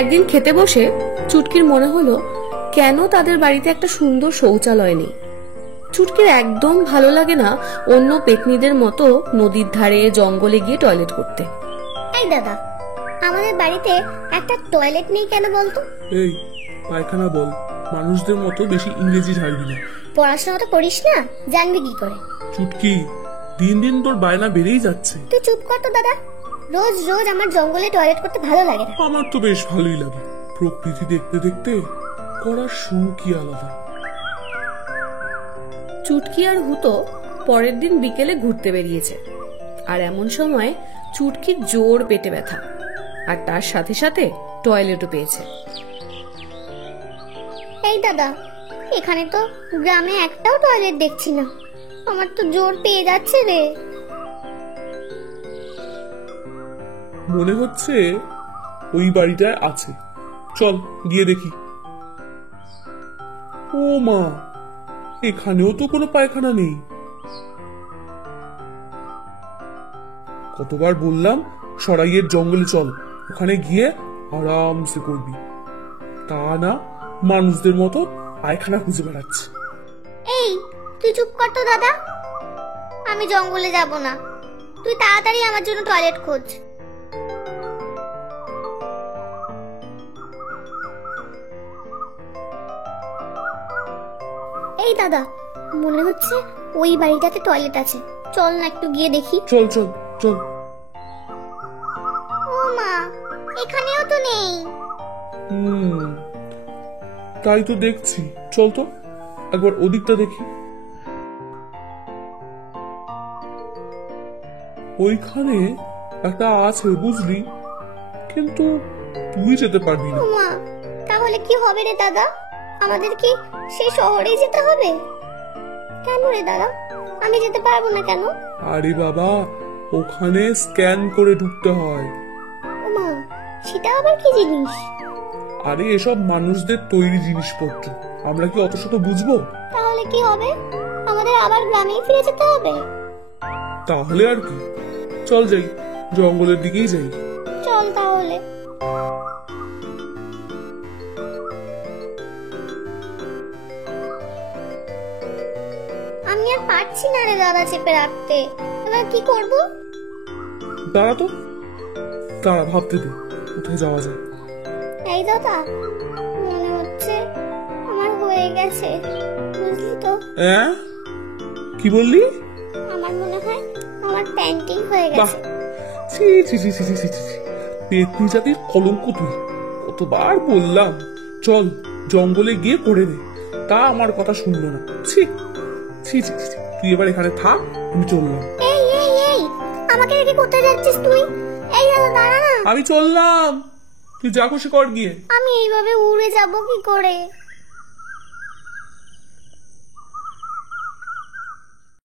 একদিন খেতে বসে চুটকির মনে হলো কেন তাদের বাড়িতে একটা সুন্দর শৌচালয় নেই। চুটকির একদম ভালো লাগে না অন্য পেতনিদের মতো নদীর ধারে জঙ্গলে গিয়ে টয়লেট করতে। এই দাদা, আমাদের বাড়িতে একটা টয়লেট নেই কেন বলতো? এই পায়খানা বল, মানুষদের মতো বেশি ইংরেজি ঝাড়বি না। পড়াশোনা তো করিস না, জানবি কি করে? চুটকি, দিন দিন তোর বায়না বেড়েই যাচ্ছে। তুই চুপ কর তো দাদা, রোজ রোজ আমার জঙ্গলে টয়লেট করতে ভালো লাগে না। আমার তো বেশ ভালোই লাগে, প্রকৃতি দেখতে দেখতে করার সুখই আলাদা। চুটকি আর হুতো পরের দিন বিকেলে ঘুরতে বেরিয়েছে, আর এমন সময় চুটকির জোর পেটে ব্যথা, আর তার সাথে সাথে টয়লেটও পেয়েছে। এই দাদা, এখানে তো গ্রামে একটাও টয়লেট দেখছি না, আমার তো জোর পেয়ে যাচ্ছে রে। মনে হচ্ছে ওই বাড়িটায় আছে, চল গিয়ে দেখি। ও মা, এখানেও তো কোনো পায়খানা নেই। কতবার বললাম সরাইয়ের জঙ্গলে চল, ওখানে গিয়ে আরামসে করবি, তা না মানুষদের মতো পায়খানা খুঁজে বেড়াচ্ছে। এই তুই চুপ কর তো দাদা, আমি জঙ্গলে যাব না, তুই তাড়াতাড়ি আমার জন্য টয়লেট খোঁজ। এই দাদা, মনে হচ্ছে ওই বাড়িটাতে টয়লেট আছে, চল না একটু গিয়ে দেখি। চল চল চল। ও মা, এখানেও তো নেই। তাই তো দেখছি, চল তো একবার ওদিকটা দেখি। ওইখানে একটা আছে বুঝলি, কিন্তু তুই যেতে পারবি না। মা, তাহলে কি হবে রে দাদা? আমাদের কি সেই শহরে যেতে হবে? কেন রে দাদা, আমি যেতে পারবো না কেন? আরে বাবা, ওখানে স্ক্যান করে ঢুকতে হয়। ও মা, সেটা আবার কি জিনিস? আরে এসব মানুষদের তৈরি জিনিসপত্র, আমরা কি অত শত বুঝবো? তাহলে কি হবে? আমাদের আবার গ্রামেই ফিরে যেতে হবে? তাহলে আর কি, চল যাই, জঙ্গলের দিকেই যাই। চল তাহলে। আমি আর পারছি না রে দাদা চেপে রাখতে, এবার কি করব? দাঁড়া তো, দাঁড়া ভাবতে দে, কোথায় যাওয়া যায়। এই দাদা, মনে হচ্ছে আমার হয়ে গেছে, বুঝলি তো? কি বললি? আমার মনে হয় আমার প্যান্টিং হয়ে গেছে। ছি ছি ছি ছি ছি ছি, পেতনি জাতির কলঙ্ক তুই। কতবার বললাম চল জঙ্গলে গিয়ে করে দে, তা আমার কথা শুনলো না। ছি ছি ছি ছি, তুই এবার এখানে থাক, আমি চললাম। এই এই এই, আমাকে রেখে কোথায় যাচ্ছিস তুই? এই দাদা দাঁড়া না। আমি চললাম, তুই যা খুশি কর গিয়ে। আমি এইভাবে উড়ে যাব কি করে?